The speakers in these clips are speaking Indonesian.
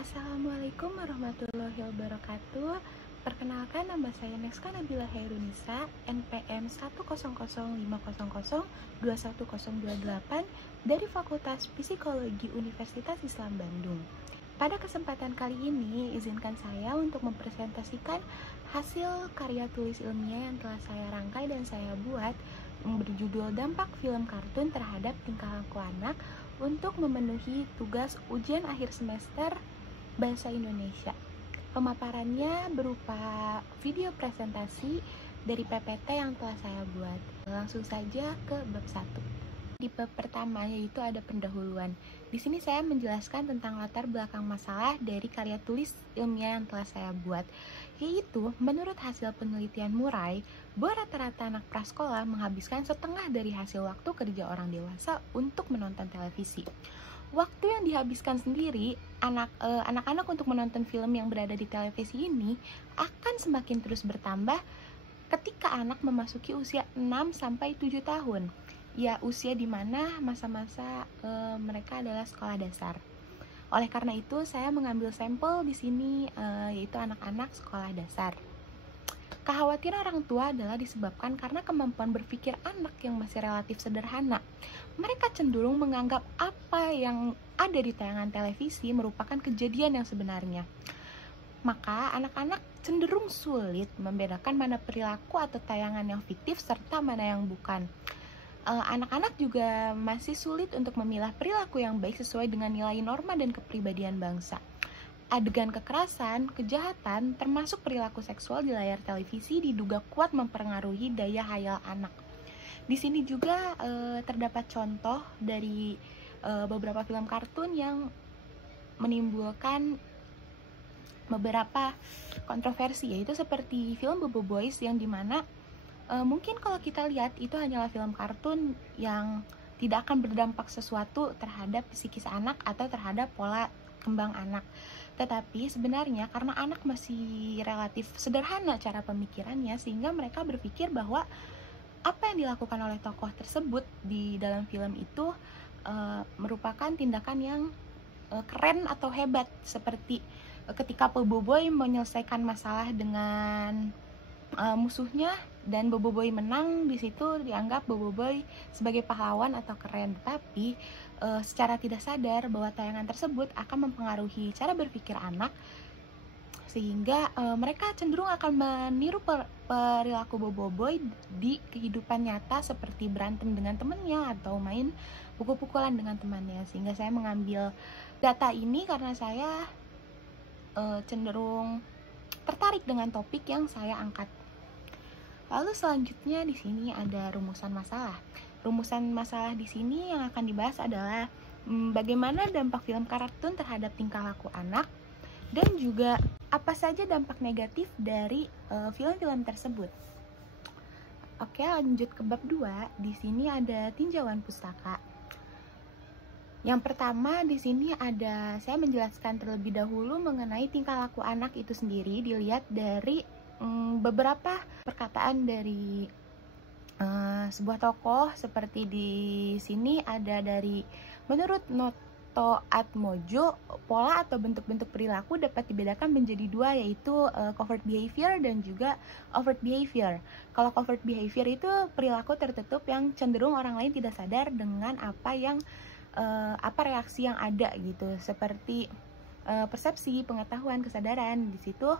Assalamualaikum warahmatullahi wabarakatuh. Perkenalkan, nama saya Nexka Nabila Hairunisa, NPM 10050021028 dari Fakultas Psikologi Universitas Islam Bandung. Pada kesempatan kali ini, izinkan saya untuk mempresentasikan hasil karya tulis ilmiah yang telah saya rangkai dan saya buat berjudul Dampak Film Kartun Terhadap Tingkah Laku Anak untuk memenuhi tugas ujian akhir semester Bahasa Indonesia. Pemaparannya berupa video presentasi dari PPT yang telah saya buat. Langsung saja ke bab 1. Di bab pertama yaitu ada pendahuluan. Di sini saya menjelaskan tentang latar belakang masalah dari karya tulis ilmiah yang telah saya buat. Yaitu, menurut hasil penelitian Murray, bahwa rata-rata anak prasekolah menghabiskan setengah dari hasil waktu kerja orang dewasa untuk menonton televisi. Waktu yang dihabiskan sendiri anak-anak untuk menonton film yang berada di televisi ini akan semakin terus bertambah ketika anak memasuki usia 6-7 tahun. Ya, usia di mana masa-masa mereka adalah sekolah dasar. Oleh karena itu, saya mengambil sampel di sini yaitu anak-anak sekolah dasar. Kekhawatiran orang tua adalah disebabkan karena kemampuan berpikir anak yang masih relatif sederhana. Mereka cenderung menganggap apa yang ada di tayangan televisi merupakan kejadian yang sebenarnya. Maka anak-anak cenderung sulit membedakan mana perilaku atau tayangan yang fiktif serta mana yang bukan. Anak-anak juga masih sulit untuk memilah perilaku yang baik sesuai dengan nilai norma dan kepribadian bangsa. Adegan kekerasan, kejahatan, termasuk perilaku seksual di layar televisi diduga kuat mempengaruhi daya hayal anak. Di sini juga terdapat contoh dari beberapa film kartun yang menimbulkan beberapa kontroversi, yaitu seperti film Bobo Boys yang dimana mungkin kalau kita lihat itu hanyalah film kartun yang tidak akan berdampak sesuatu terhadap psikis anak atau terhadap pola kembang anak. Tetapi sebenarnya karena anak masih relatif sederhana cara pemikirannya, sehingga mereka berpikir bahwa apa yang dilakukan oleh tokoh tersebut di dalam film itu merupakan tindakan yang keren atau hebat, seperti ketika Bobo Boy menyelesaikan masalah dengan musuhnya dan Bobo Boy menang, di situ dianggap Bobo Boy sebagai pahlawan atau keren. Tapi secara tidak sadar bahwa tayangan tersebut akan mempengaruhi cara berpikir anak, sehingga mereka cenderung akan meniru perilaku Bobo Boy di kehidupan nyata, seperti berantem dengan temannya atau main pukul-pukulan dengan temannya. Sehingga saya mengambil data ini karena saya cenderung tertarik dengan topik yang saya angkat. Lalu selanjutnya di sini ada rumusan masalah. Rumusan masalah di sini yang akan dibahas adalah bagaimana dampak film kartun terhadap tingkah laku anak, dan juga apa saja dampak negatif dari film-film tersebut. Oke, lanjut ke bab 2. Di sini ada tinjauan pustaka. Yang pertama di sini saya menjelaskan terlebih dahulu mengenai tingkah laku anak itu sendiri, dilihat dari beberapa perkataan dari sebuah tokoh. Seperti di sini ada dari menurut Noto Atmojo, pola atau bentuk-bentuk perilaku dapat dibedakan menjadi dua, yaitu covert behavior dan juga overt behavior. Kalau covert behavior itu perilaku tertutup yang cenderung orang lain tidak sadar dengan apa reaksi yang ada gitu, seperti persepsi, pengetahuan, kesadaran. Di situ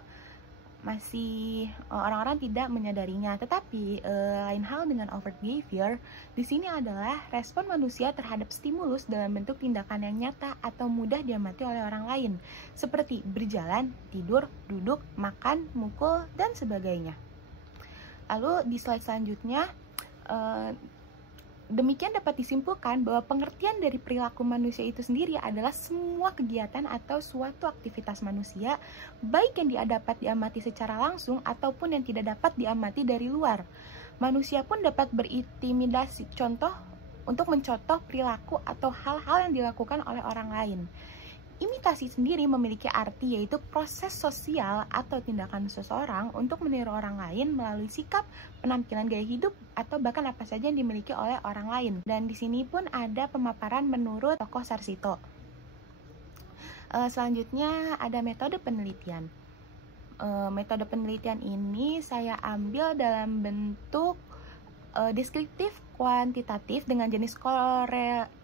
masih orang-orang tidak menyadarinya. Tetapi lain hal dengan overt behavior. Di sini adalah respon manusia terhadap stimulus dalam bentuk tindakan yang nyata atau mudah diamati oleh orang lain, seperti berjalan, tidur, duduk, makan, mukul, dan sebagainya. Lalu di slide selanjutnya, demikian dapat disimpulkan bahwa pengertian dari perilaku manusia itu sendiri adalah semua kegiatan atau suatu aktivitas manusia, baik yang dapat diamati secara langsung ataupun yang tidak dapat diamati dari luar. Manusia pun dapat berintimidasi contoh untuk mencontoh perilaku atau hal-hal yang dilakukan oleh orang lain. Imitasi sendiri memiliki arti, yaitu proses sosial atau tindakan seseorang untuk meniru orang lain melalui sikap, penampilan, gaya hidup, atau bahkan apa saja yang dimiliki oleh orang lain. Dan di sini pun ada pemaparan menurut tokoh Sarsito. Selanjutnya ada metode penelitian. Metode penelitian ini saya ambil dalam bentuk deskriptif kuantitatif dengan jenis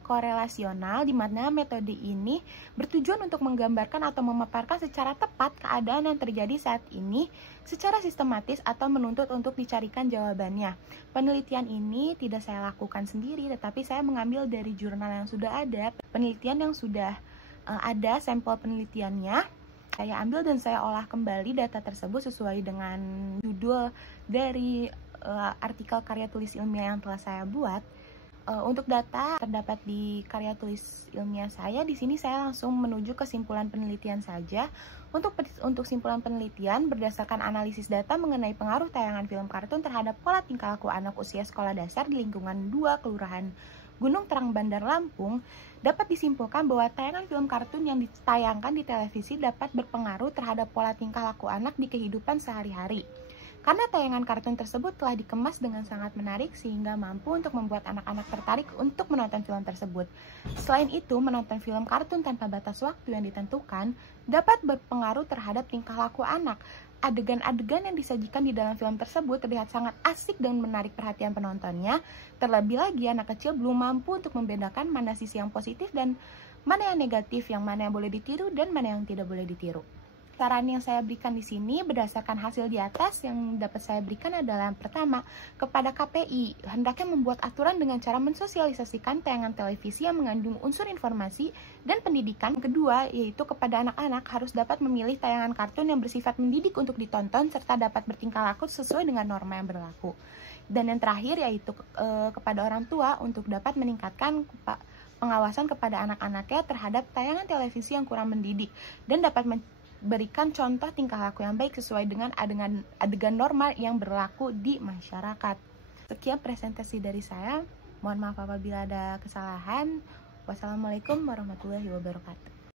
korelasional, di mana metode ini bertujuan untuk menggambarkan atau memaparkan secara tepat keadaan yang terjadi saat ini secara sistematis atau menuntut untuk dicarikan jawabannya. Penelitian ini tidak saya lakukan sendiri, tetapi saya mengambil dari jurnal yang sudah ada, penelitian yang sudah ada sampel penelitiannya. Saya ambil dan saya olah kembali data tersebut sesuai dengan judul dari artikel karya tulis ilmiah yang telah saya buat. Untuk data terdapat di karya tulis ilmiah saya, di sini saya langsung menuju kesimpulan penelitian saja. Untuk simpulan penelitian berdasarkan analisis data mengenai pengaruh tayangan film kartun terhadap pola tingkah laku anak usia sekolah dasar di lingkungan 2 Kelurahan Gunung Terang, Bandar Lampung, dapat disimpulkan bahwa tayangan film kartun yang ditayangkan di televisi dapat berpengaruh terhadap pola tingkah laku anak di kehidupan sehari-hari. Karena tayangan kartun tersebut telah dikemas dengan sangat menarik sehingga mampu untuk membuat anak-anak tertarik untuk menonton film tersebut. Selain itu, menonton film kartun tanpa batas waktu yang ditentukan dapat berpengaruh terhadap tingkah laku anak. Adegan-adegan yang disajikan di dalam film tersebut terlihat sangat asik dan menarik perhatian penontonnya. Terlebih lagi, anak kecil belum mampu untuk membedakan mana sisi yang positif dan mana yang negatif, yang mana yang boleh ditiru dan mana yang tidak boleh ditiru. Saran yang saya berikan di sini berdasarkan hasil di atas yang dapat saya berikan adalah yang pertama, kepada KPI, hendaknya membuat aturan dengan cara mensosialisasikan tayangan televisi yang mengandung unsur informasi dan pendidikan. Kedua, yaitu kepada anak-anak harus dapat memilih tayangan kartun yang bersifat mendidik untuk ditonton serta dapat bertingkah laku sesuai dengan norma yang berlaku. Dan yang terakhir yaitu kepada orang tua untuk dapat meningkatkan pengawasan kepada anak-anaknya terhadap tayangan televisi yang kurang mendidik dan dapat berikan contoh tingkah laku yang baik sesuai dengan adegan normal yang berlaku di masyarakat. Sekian presentasi dari saya. Mohon maaf apabila ada kesalahan. Wassalamualaikum warahmatullahi wabarakatuh.